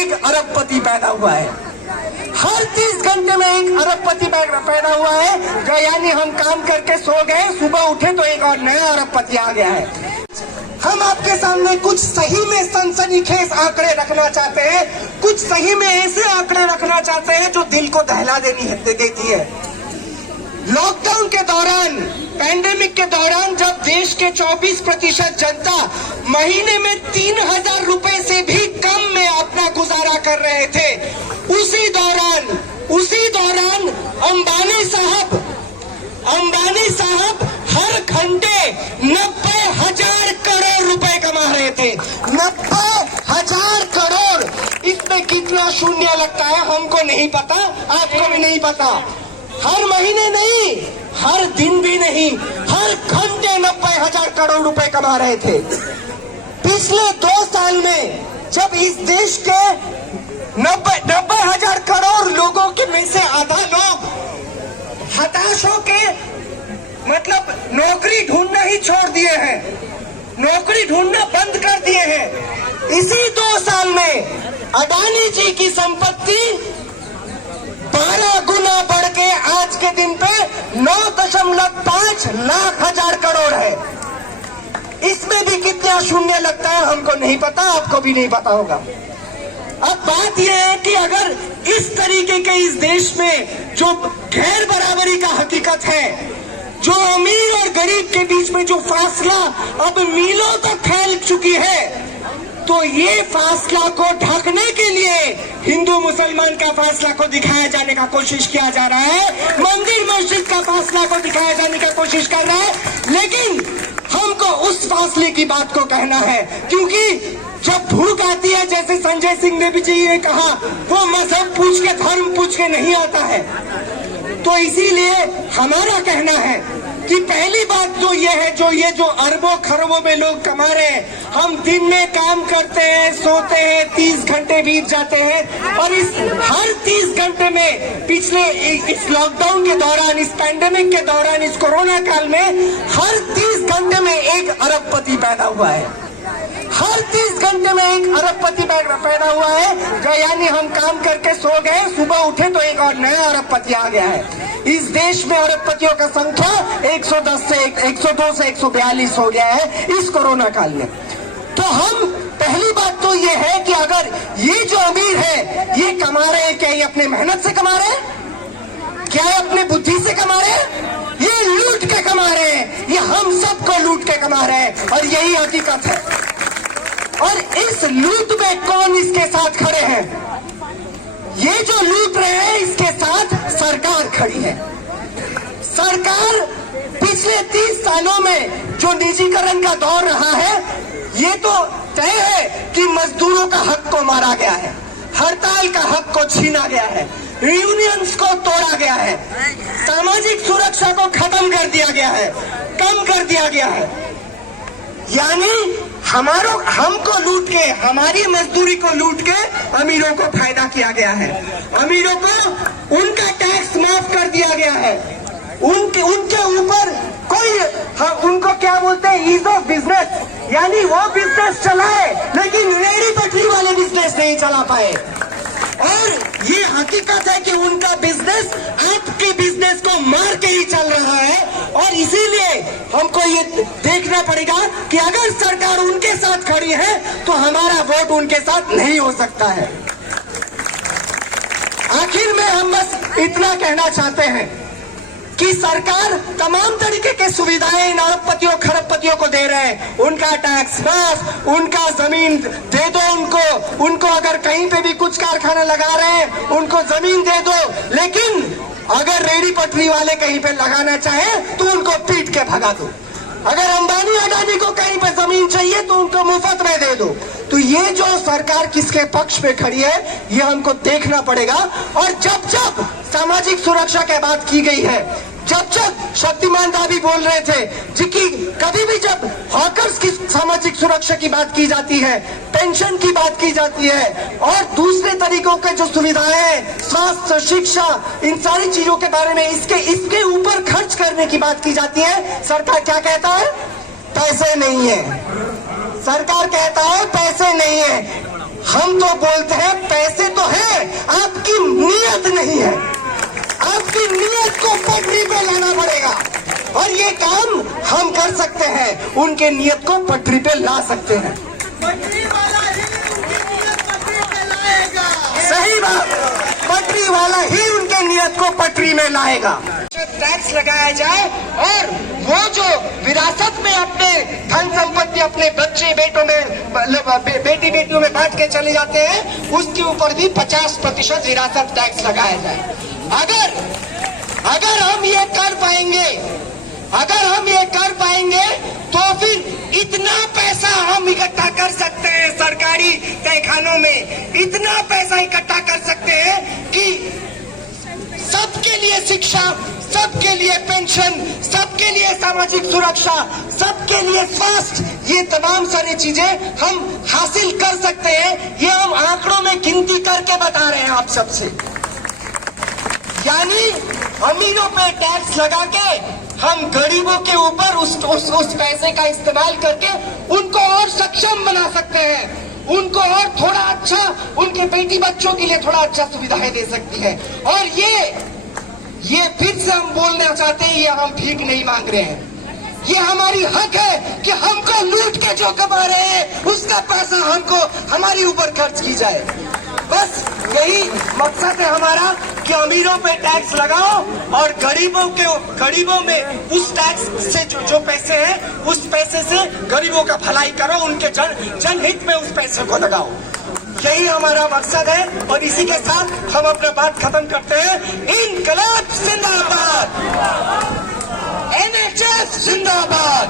एक अरबपति पैदा हुआ है। हर 30 घंटे में एक अरबपति पैदा हुआ है। यानी हम काम करके सो गए, सुबह उठे तो एक और नया अरबपति आ गया है। हम आपके सामने कुछ सही में सनसनीखेज आंकड़े रखना चाहते हैं, कुछ सही में ऐसे आंकड़े रखना चाहते हैं जो दिल को दहला देती है। लॉकडाउन के दौरान, पैंडेमिक के दौरान जब देश के 24% जनता महीने में 3000 रुपए से भी कम में अपना गुजारा कर रहे थे, उसी दौरान अंबानी साहब हर घंटे 90,000 करोड़ रुपए कमा रहे थे। 90,000 करोड़। इसमें कितना शून्य लगता है हमको नहीं पता, आपको भी नहीं पता। हर महीने नहीं, हर दिन भी नहीं, हर घंटे 90,000 करोड़ रुपए कमा रहे थे। पिछले 2 साल में जब इस देश के 90,000 करोड़ लोगों के में से आधा लोग हताश होके मतलब नौकरी ढूंढना ही छोड़ दिए हैं, नौकरी ढूंढना बंद कर दिए हैं। इसी 2 साल में अडानी जी की संपत्ति 12 गुना बढ़ के आज के दिन पे 9.5 लाख करोड़ है। इसमें भी कितना शून्य लगता है हमको नहीं पता, आपको भी नहीं पता होगा। अब बात यह है कि अगर इस तरीके के इस देश में जो गैर बराबरी का हकीकत है, जो अमीर और गरीब के बीच में जो फासला अब मीलों तक फैल चुकी है, तो ये फासला को ढकने के लिए हिंदू मुसलमान का फासला को दिखाया जाने का कोशिश किया जा रहा है, मंदिर मस्जिद का फासला को दिखाया जाने का कोशिश कर रहा है। लेकिन हमको उस फासले की बात को कहना है, क्योंकि जब भूख आती है, जैसे संजय सिंह ने भी जी ने कहा, वो मजहब पूछ के धर्म पूछ के नहीं आता है। तो इसीलिए हमारा कहना है कि पहली बात तो ये है, जो अरबों खरबों में लोग कमा रहे हैं, हम दिन में काम करते हैं, सोते हैं, 30 घंटे बीत जाते हैं, और इस हर 30 घंटे में पिछले इस लॉकडाउन के दौरान, इस पैंडेमिक के दौरान, इस कोरोना काल में हर 30 घंटे में एक अरबपति पैदा हुआ है। हर 30 घंटे में एक अरबपति पैदा हुआ है। यानी हम काम करके सो गए, सुबह उठे तो एक और नया अरबपति आ गया है। इस देश में अरबपतियों का संख्या 102 से 142 हो गया है इस कोरोना काल में। तो हम पहली बात तो ये है कि अगर ये जो अमीर है ये कमा रहे हैं, क्या ये अपने मेहनत से कमा रहे हैं, क्या ये अपने बुद्धि से कमा रहे हैं, ये लूट के कमा रहे हैं, ये हम सबको लूट के कमा रहे हैं, और यही हकीकत है। और इस लूट में कौन इसके साथ खड़े हैं? ये जो लूट रहे हैं इसके साथ सरकार खड़ी है। सरकार पिछले 30 सालों में जो निजीकरण का दौर रहा है, ये तो तय है कि मजदूरों का हक को मारा गया है, हड़ताल का हक को छीना गया है, यूनियंस को तोड़ा गया है, सामाजिक सुरक्षा को खत्म कर दिया गया है, कम कर दिया गया है। यानी हमको लूट के, हमारी मजदूरी को लूट के अमीरों को फायदा किया गया है, अमीरों को उनका टैक्स माफ कर दिया गया है, उनके ऊपर कोई, उनको क्या बोलते हैं, ईज ऑफ बिजनेस, यानी वो बिजनेस चलाए लेकिन रेहड़ी पटरी वाले बिजनेस नहीं चला पाए। और ये हकीकत है कि उनका बिजनेस आपके बिजनेस को मार के ही चल रहा है, और इसीलिए हमको ये देखना पड़ेगा कि अगर सरकार उनके साथ खड़ी है तो हमारा वोट उनके साथ नहीं हो सकता है। आखिर में हम बस इतना कहना चाहते हैं कि सरकार तमाम तरीके के सुविधाएं इन अरबपतियों खरबपतियों को दे रहे हैं, उनका टैक्स माफ, उनका जमीन दे दो उनको अगर कहीं पे भी कुछ कारखाना लगा रहे हैं उनको जमीन दे दो, लेकिन अगर रेहड़ी पटरी वाले कहीं पे लगाना चाहे तो उनको पीट के भगा दो। अगर अंबानी अडानी को कहीं पे जमीन चाहिए तो उनको मुफ्त में दे दो। तो ये जो सरकार किसके पक्ष पे खड़ी है ये हमको देखना पड़ेगा। और जब जब सामाजिक सुरक्षा की बात की गई है, जब शक्तिमान दा भी बोल रहे थे कि कभी भी जब हॉकर्स की सामाजिक सुरक्षा की बात की जाती है, पेंशन की बात की जाती है और दूसरे तरीकों के जो सुविधाएं हैं, स्वास्थ्य, शिक्षा, इन सारी चीजों के बारे में इसके ऊपर खर्च करने की बात की जाती है, सरकार क्या कहता है? पैसे नहीं है। सरकार कहता है पैसे नहीं है। हम तो बोलते हैं पैसे तो है, आपकी नीयत नहीं है। आपकी नीयत को पटरी पे लाना पड़ेगा और ये काम हम कर सकते हैं, उनके नीयत को पटरी पे ला सकते हैं। पटरी वाला ही उनकी नीयत पटरी पे लाएगा। सही बात, पटरी वाला ही उनके नीयत को पटरी में लाएगा। टैक्स लगाया जाए और वो जो विरासत में अपने धन संपत्ति अपने बच्चे बेटों में बेटी बेटियों में बांट के चले जाते हैं, उसके ऊपर भी 50% विरासत टैक्स लगाया जाए। अगर हम ये कर पाएंगे तो फिर इतना पैसा हम इकट्ठा कर सकते हैं सरकारी तहखानों में, इतना पैसा इकट्ठा कर सकते हैं कि सबके लिए शिक्षा, सबके लिए पेंशन, सबके लिए सामाजिक सुरक्षा, सबके लिए स्वास्थ्य, ये तमाम सारी चीजें हम हासिल कर सकते हैं। ये हम आंकड़ों में गिनती करके बता रहे हैं आप सबसे। यानी अमीरों पे टैक्स लगा के हम गरीबों के ऊपर उस पैसे का इस्तेमाल करके उनको और सक्षम बना सकते हैं, उनको और थोड़ा अच्छा, उनके बेटी बच्चों के लिए थोड़ा अच्छा सुविधाएं दे सकती है। और ये फिर से हम बोलना चाहते हैं, ये हम भीख नहीं मांग रहे हैं, ये हमारी हक है कि हमको लूट के जो कमा रहे हैं उसका पैसा हमको हमारे ऊपर खर्च की जाए। बस यही मकसद है हमारा कि अमीरों पे टैक्स लगाओ और गरीबों में उस टैक्स से जो पैसे हैं उस पैसे से गरीबों का भलाई करो, उनके जनहित में उस पैसे को लगाओ। यही हमारा मकसद है और इसी के साथ हम अपना बात खत्म करते हैं। इनकलाब जिंदाबाद, NHS जिंदाबाद।